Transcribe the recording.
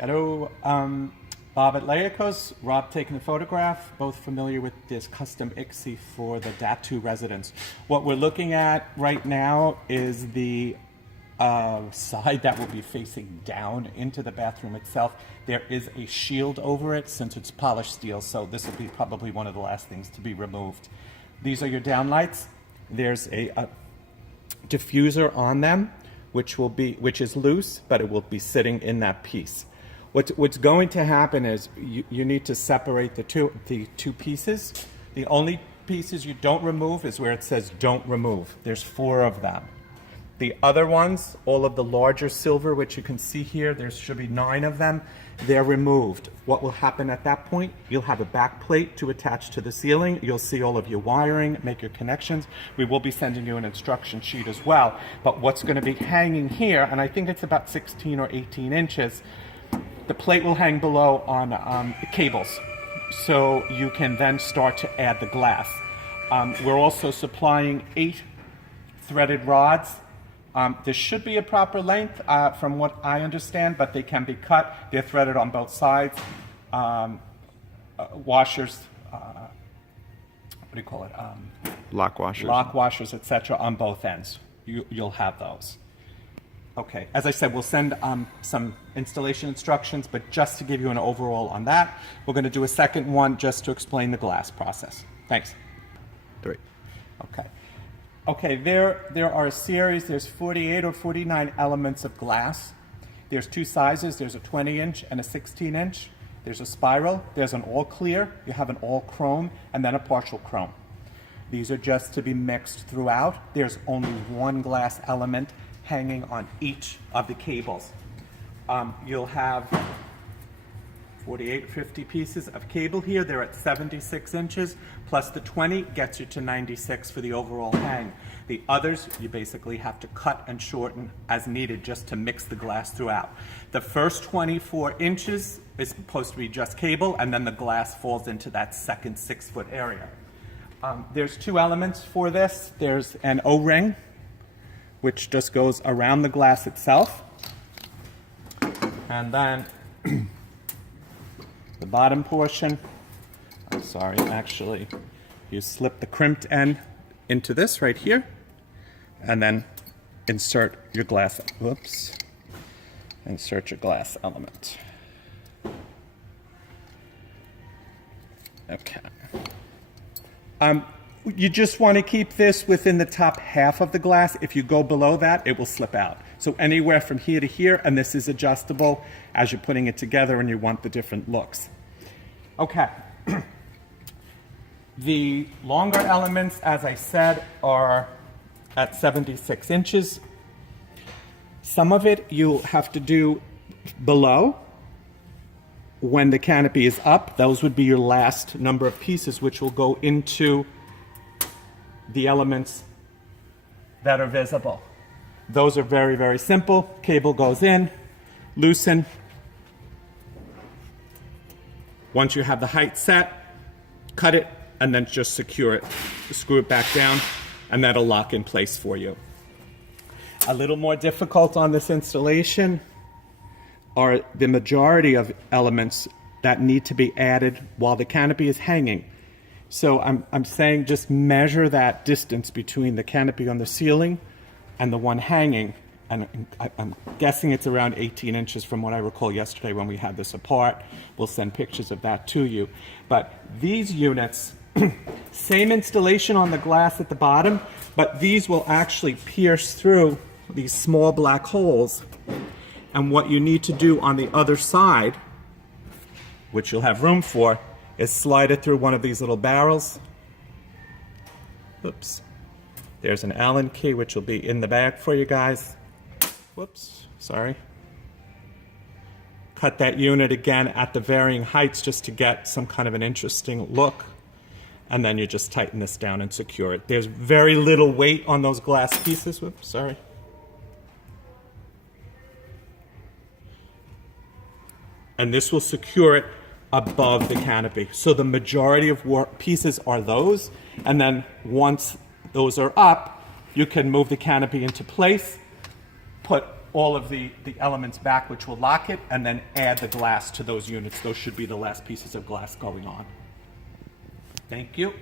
Hello, Bob at Laicos, Rob taking the photograph, both familiar with this custom Ixy for the DAT2 residence. What we're looking at right now is the side that will be facing down into the bathroom itself. There is a shield over it since it's polished steel, so this will be probably one of the last things to be removed. These are your downlights. There's a diffuser on them, which is loose, but it will be sitting in that piece. What's going to happen is you need to separate the two pieces. The only pieces you don't remove is where it says don't remove. There's 4 of them. The other ones, all of the larger silver, which you can see here, there should be 9 of them, they're removed. What will happen at that point, you'll have a back plate to attach to the ceiling. You'll see all of your wiring, make your connections. We will be sending you an instruction sheet as well. But what's going to be hanging here, and I think it's about 16 or 18 inches, the plate will hang below on cables. So you can then start to add the glass. We're also supplying 8 threaded rods. There should be a proper length from what I understand, but they can be cut. They're threaded on both sides. Washers, what do you call it? Lock washers. Lock washers, etc. on both ends. You'll have those. Okay, as I said, we'll send some installation instructions, but just to give you an overall on that, we're going to do a second one just to explain the glass process. Thanks. 3. Okay. Okay, there are a series, there's 48 or 49 elements of glass. There's 2 sizes, there's a 20-inch and a 16-inch. There's a spiral, there's an all clear, you have an all chrome, and then a partial chrome. These are just to be mixed throughout. There's only 1 glass element hanging on each of the cables. You'll have 48, 50 pieces of cable here. They're at 76 inches, plus the 20 gets you to 96 for the overall hang. The others, you basically have to cut and shorten as needed just to mix the glass throughout. The first 24 inches is supposed to be just cable, and then the glass falls into that second 6-foot area. There's 2 elements for this. There's an O-ring, which just goes around the glass itself. And then the bottom portion, I'm sorry, actually, you slip the crimped end into this right here, and then insert your glass, insert your glass element. Okay. You just want to keep this within the top half of the glass. If you go below that, it will slip out. So anywhere from here to here, and this is adjustable as you're putting it together and you want the different looks. Okay. The longer elements, as I said, are at 76 inches. Some of it you'll have to do below when the canopy is up. Those would be your last number of pieces, which will go into the elements that are visible. Those are very, very simple. Cable goes in, loosen. Once you have the height set, cut it, and then just secure it. Screw it back down, and that'll lock in place for you. A little more difficult on this installation are the majority of elements that need to be added while the canopy is hanging. So I'm saying just measure that distance between the canopy on the ceiling and the one hanging. And I'm guessing it's around 18 inches from what I recall yesterday when we had this apart. We'll send pictures of that to you. But these units, same installation on the glass at the bottom, but these will actually pierce through these small black holes. And what you need to do on the other side, which you'll have room for, is slide it through one of these little barrels. Oops. There's an Allen key, which will be in the bag for you guys. Whoops, sorry. Cut that unit again at the varying heights just to get some kind of an interesting look. And then you just tighten this down and secure it. There's very little weight on those glass pieces. Whoops, sorry. And this will secure it above the canopy. So the majority of pieces are those, and then once those are up, you can move the canopy into place, put all of the elements back, which will lock it, and then add the glass to those units. Those should be the last pieces of glass going on. Thank you.